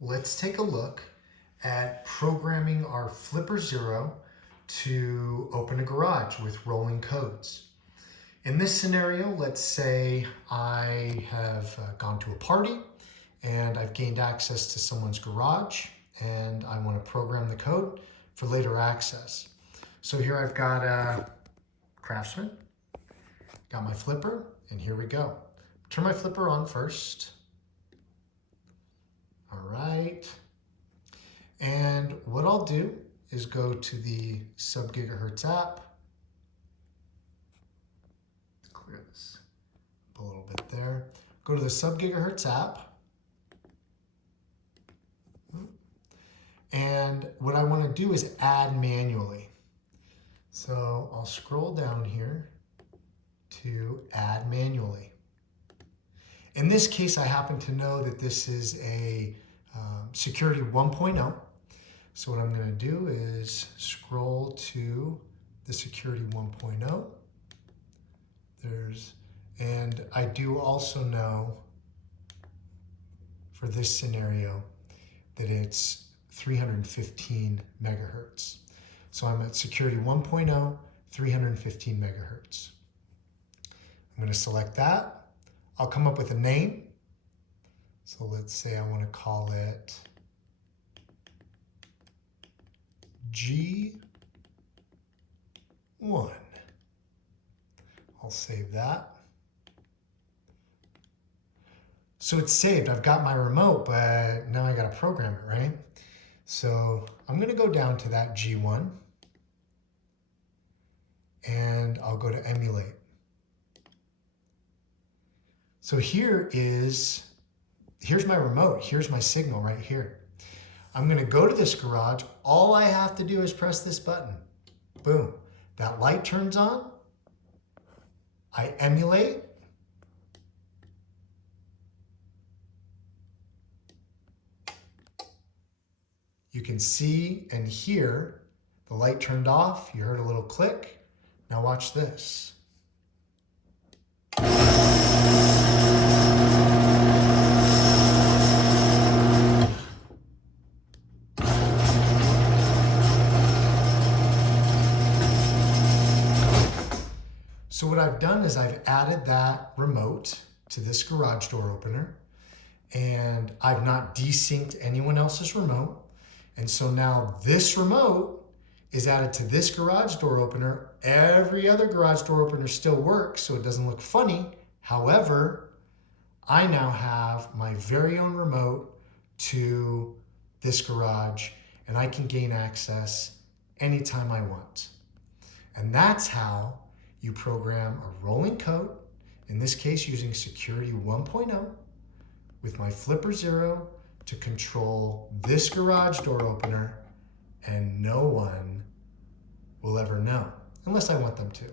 let's take a look at programming our Flipper Zero to open a garage with rolling codes. In this scenario, let's say I have gone to a party and I've gained access to someone's garage and I want to program the code for later access. So here I've got a Craftsman, got my flipper, and here we go. Turn my flipper on first. All right. And what I'll do is go to the Sub-GHz app. Clear this up a little bit there. Go to the Sub-GHz app. And what I want to do is add manually. So I'll scroll down here to add manually. In this case, I happen to know that this is a security 1.0. So what I'm going to do is scroll to the security 1.0. And I do also know for this scenario that it's 315 megahertz. So I'm at security 1.0, 315 megahertz. I'm going to select that. I'll come up with a name. So let's say I want to call it G1. I'll save that. So it's saved. I've got my remote, but now I got to program it, right? So I'm going to go down to that G1 and I'll go to emulate. So here's my remote. Here's my signal right here. I'm going to go to this garage. All I have to do is press this button. Boom. That light turns on. I emulate. You can see and hear the light turned off. You heard a little click. Now watch this. So what I've done is I've added that remote to this garage door opener, and I've not desynced anyone else's remote. And so now this remote is added to this garage door opener. Every other garage door opener still works, so it doesn't look funny. However, I now have my very own remote to this garage, and I can gain access anytime I want. And that's how you program a rolling code, in this case using security 1.0, with my Flipper Zero to control this garage door opener, and no one will ever know, unless I want them to.